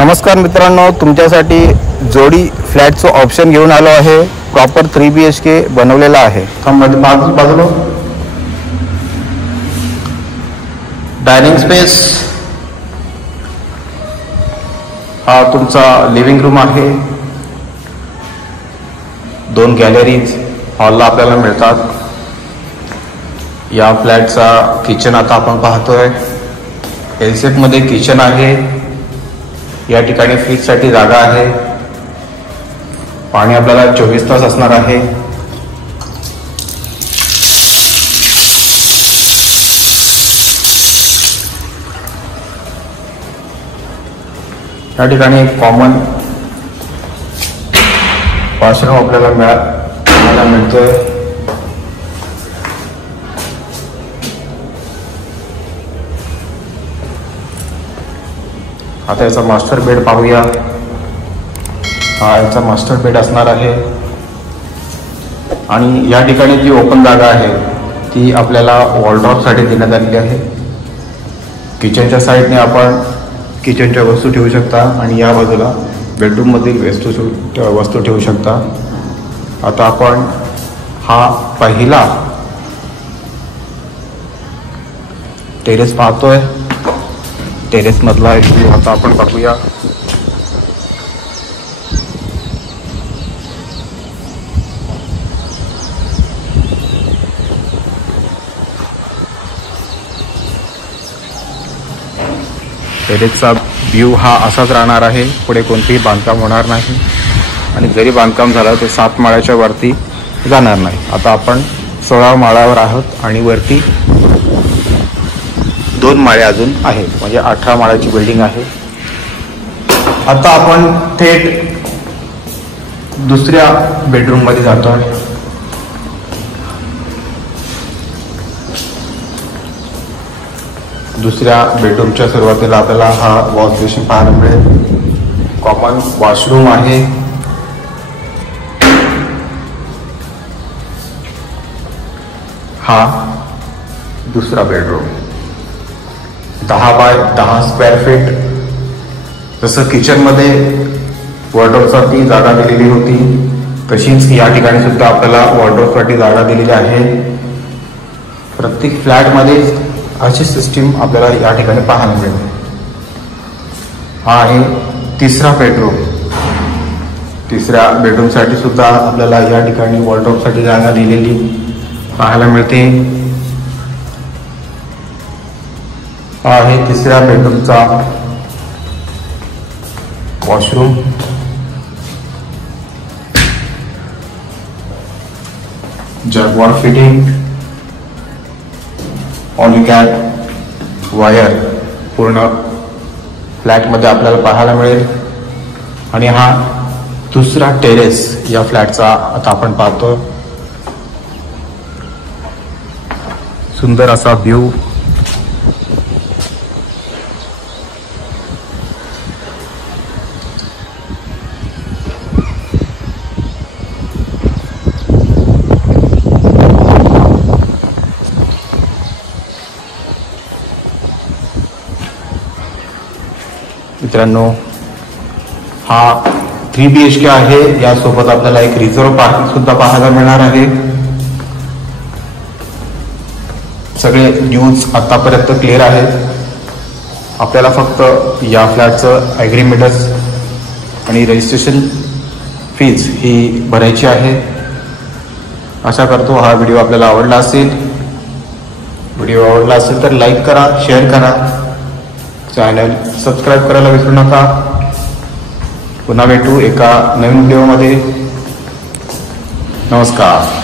नमस्कार मित्रांनो, तुमच्यासाठी जोडी फ्लॅटचं ऑप्शन घेऊन आलो आहे। प्रॉपर 3 BHK बनवलेला आहे। बाजूला डायनिंग स्पेस, हा तुमचा लिव्हिंग रूम आहे। 2 गॅलरीज हॉलला आपल्याला मिळतात। या फ्लॅटचा किचन आता आपण पाहतोय। एलसेप मध्ये किचन आहे। या ठिकाणी फ्रीजसाठी जागा आहे। पाणी आपल्याला 24 तास असणार आहे। या ठिकाणी कॉमन वॉशरूम आपल्याला मिळतोय। आता याचा मास्टर बेड पाहूया। हा याचा मास्टर बेड असणार आहे आणि या ठिकाणी जी ओपन जागा आहे ती आपल्याला वॉलड्रॉपसाठी देण्यात आलेली आहे। किचनच्या साईडने आपण किचनच्या वस्तू ठेवू शकता आणि या बाजूला बेडरूम मधील वस्तू ठेवू शकता। आता आपण हा पहिला टेरेस पाहतोय। टेरेस मधला एक व्ह्यू आता आपण बघूया। टेरेसचा व्ह्यू हा असाच राहणार आहे। पुढे कोणतेही बांधकाम होणार नाही आणि जरी बांधकाम झालं ते 7 माळ्याच्या वरती जाणार नाही। आता आपण 16 माळ्यावर आहोत आणि वरती 2 माळे अजून आहेत, म्हणजे 18 माळ्याची बिल्डिंग आहे। आता आपण थेट दुसऱ्या बेडरूम मध्ये जातोय। दुसऱ्या बेडरूमच्या सुरुवातीला आपल्याला हा वॉश बेसिन पाहायला मिळेल। कॉमन वॉशरूम आहे। हा दुसरा बेडरूम 10 बाय 10 स्क्वेअर फीट। जसं किचन मध्ये वॉर्डरोबसाठी जागा दिलेली होती तशीच या ठिकाणी सुद्धा आपल्याला वॉर्डरोबसाठी जागा दिलेली आहे। प्रत्येक फ्लॅट मध्ये अशी सिस्टीम आपल्याला या ठिकाणी पाहायला मिळते। हा आहे तिसरा बेडरूम। तिसऱ्या बेडरूम साठी सुद्धा आपल्याला या ठिकाणी वॉर्डरोबसाठी जागा दिलेली पाहायला मिळते। हा आहे तिसऱ्या बेडरूमचा वॉशरूम। जगवार फिटिंग, ऑलिकॅट वायर पूर्ण फ्लॅटमध्ये आपल्याला पाहायला मिळेल। आणि हा दुसरा टेरेस या फ्लॅटचा आता आपण पाहतो। सुंदर असा व्ह्यू। मित्रांनो, हा 3 BHK आहे। यासोबत आपल्याला एक रिझर्व पार्किंग सुद्धा पाहायला मिळणार आहे। सगळे न्यूज आतापर्यंत क्लिअर आहेत। आपल्याला फक्त या फ्लॅटचं ॲग्रीमेंट्स आणि रजिस्ट्रेशन फीज ही भरायची आहे। आशा करतो हा व्हिडिओ आपल्याला आवडला असेल। व्हिडिओ आवडला असेल तर लाईक करा, शेअर करा, चॅनल सबस्क्राईब करायला विसरू नका। पुन्हा भेटू एका नवीन व्हिडिओमध्ये। नमस्कार।